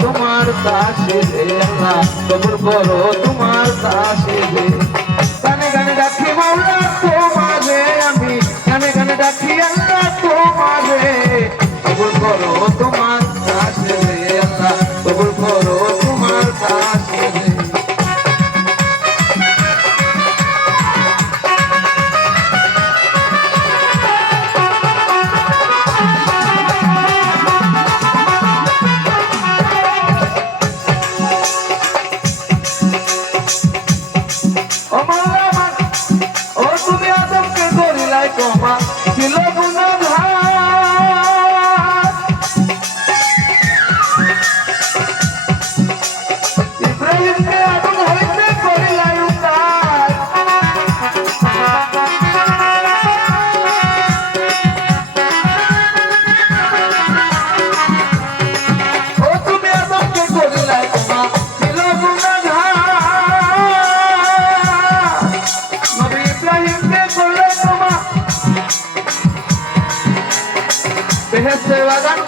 তোমার তাসিরে আল্লাহ কবুল করো তোমার তাসিরে গানে গানে ডাকি মাওলা তোমারে আমি গানে গানে ডাকি আল্লাহ তোমারে কবুল করো তোমার তাসিরে আল্লাহ কবুল করো তোমার তাসিরে তোমার ছিল গুণাধার ইব্রাহিমকে আগুন হইতে করিলাই উদ্ধার ও তুমি আদমকে করিলাই তোমার ছিল গুণাধার নবী ইব্রাহিমকে করলে তোমার বেহেশতে বাগান